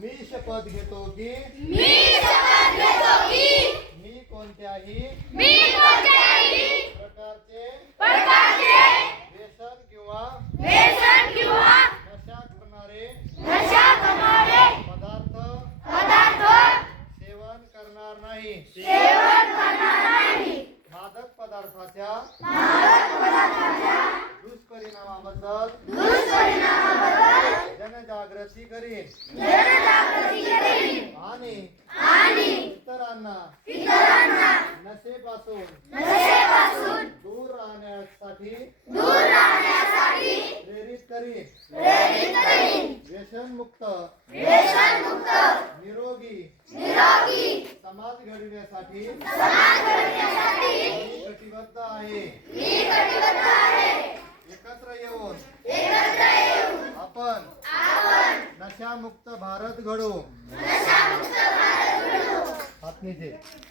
मी शपथ घेतो की मी कोणत्याही प्रकारचे व्यसन किंवा नशा करणारे पदार्थ सेवन करणार नाही. मादक पदार्थाच्या दुष्परिणामाबद्दल जनजागृती करीन आणि इतरांना नशेपासून दूर राहण्यासाठी प्रेरित करीन. व्यसनमुक्त निरोगी समाज घडविण्यासाठी मी कटिबद्ध आहे. एकत्र येऊन आपण नशामुक्त भारत घडवू. हात नीचे.